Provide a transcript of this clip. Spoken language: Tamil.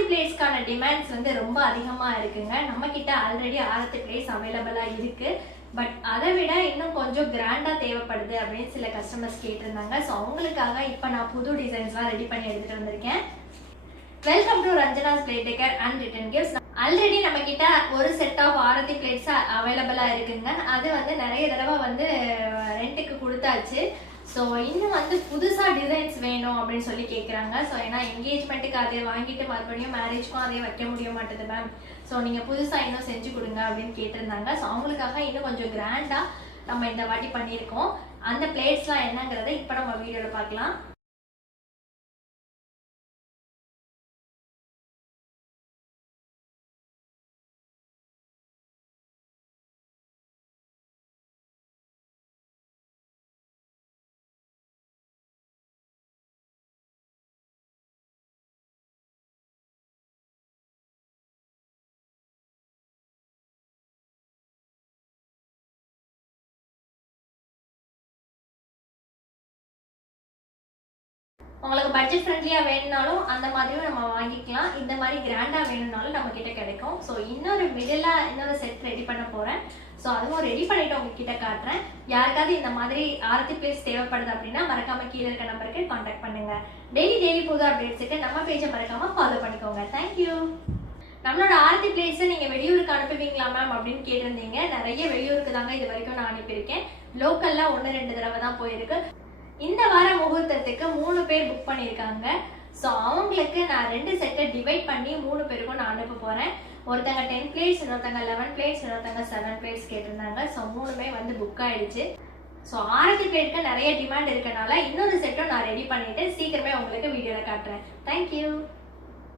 ஆரத்தி பிளேட்ஸ்க்கான டிமாண்ட்ஸ் வந்து ரொம்ப அதிகமாக இருக்குங்க. நம்ம கிட்ட ஆல்ரெடி ஆரத்தி பிளேட்ஸ் அவைலபிளாக இருக்கு. பட் அதை விட இன்னும் கொஞ்சம் கிராண்டாக தேவைப்படுது அப்படின்னு சில கஸ்டமர்ஸ் கேட்டிருந்தாங்க. ஸோ அவங்களுக்காக இப்போ நான் புது டிசைன்ஸ்லாம் ரெடி பண்ணி எடுத்துகிட்டு வந்திருக்கேன். Welcome to Ranjana's plate decor and return gifts. Already நம்ம கிட்ட ஒரு செட் ஆஃப் ஆரத்தி பிளேட்ஸ் அவைலபிளா இருக்குங்க. அது வந்து நிறைய தடவை வந்து ரெண்ட்டுக்கு கொடுத்தாச்சு. ஸோ இன்னும் வந்து புதுசா டிசைன்ஸ் வேணும் அப்படின்னு சொல்லி கேட்குறாங்க. ஸோ ஏன்னா என்கேஜ்மெண்ட்டுக்கு அதை வாங்கிட்டு மறுபடியும் மேரேஜ்க்கும் அதே வைக்க முடிய மாட்டேது மேம். ஸோ நீங்க புதுசா இன்னும் செஞ்சு கொடுங்க அப்படின்னு கேட்டிருந்தாங்க. ஸோ அவங்களுக்காக இன்னும் கொஞ்சம் கிராண்டா நம்ம இந்த வாட்டி பண்ணியிருக்கோம். அந்த பிளேட்ஸ்லாம் என்னங்கிறத இப்போ நம்ம வீடியோல பார்க்கலாம். உங்களுக்கு பட்ஜெட் ஃப்ரெண்ட்லியாக வேணும்னாலும் அந்த மாதிரியும் நம்ம வாங்கிக்கலாம். இந்த மாதிரி கிராண்டாக வேணும்னாலும் நம்ம கிட்ட கிடைக்கும். ஸோ இன்னொரு செட் ரெடி பண்ண போகிறேன். ஸோ அதுவும் ரெடி பண்ணிட்டு உங்ககிட்ட காட்டுறேன். யாருக்காவது இந்த மாதிரி ஆரத்தி பிளேட்ஸ் தேவைப்படுது அப்படின்னா மறக்காம கீழே இருக்க நம்பருக்கு கான்டாக்ட் பண்ணுங்க. டெய்லி புது அப்டேட்ஸுக்கு நம்ம பேஜை மறக்காம ஃபாலோ பண்ணிக்கோங்க. தேங்க்யூ. நம்மளோட ஆரத்தி பிளேட்ஸை நீங்க வெளியூருக்கு அனுப்புவீங்களா மேம் அப்படின்னு கேட்டிருந்தீங்க. நிறைய வெளியூருக்கு தாங்க இது வரைக்கும் நான் அனுப்பியிருக்கேன். லோக்கல்ல 1-2 தடவை தான் போயிருக்கு. இந்த வார முகூர்த்தத்துக்கு 3 பேர் புக் பண்ணியிருக்காங்க. ஸோ அவங்களுக்கு நான் 2 செட்டை டிவைட் பண்ணி 3 பேருக்கும் நான் அனுப்ப போறேன். ஒருத்தங்க 10 பிளேட்ஸ், இன்னொருத்தங்க 11 பிளேட்ஸ், இன்னொருத்தங்க 7 பிளேட்ஸ் கேட்டிருந்தாங்க. ஸோ 3மே வந்து புக் ஆயிடுச்சு. ஸோ ஆரத்தி பிளேட்க்கு நிறைய டிமாண்ட் இருக்கனால இன்னொரு செட்டும் நான் ரெடி பண்ணிட்டு சீக்கிரமே உங்களுக்கு வீடியோல காட்டுறேன். தேங்க்யூ.